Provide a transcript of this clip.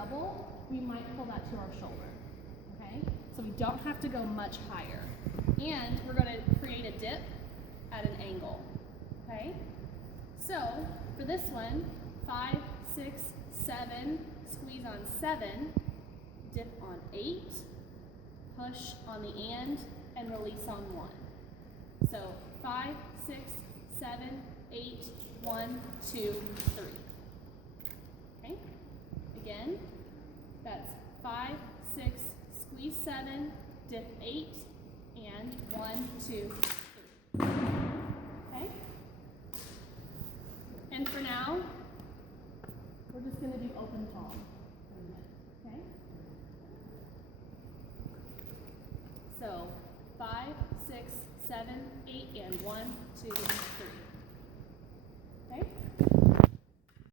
double, we might pull that to our shoulder. Okay? So we don't have to go much higher. And we're going to create a dip at an angle. Okay? So for this one, 5, 6, 7, squeeze on 7, dip on 8, push on the and release on 1. So 5, 6, 7, 8, 1, 2, 3. Okay? Again, that's 5, 6, squeeze 7, dip 8, and 1, 2, 3. Okay? And for now, we're just going to do open palm for a minute. Okay? So 5, 6, 7, 8, and 1, 2, 3.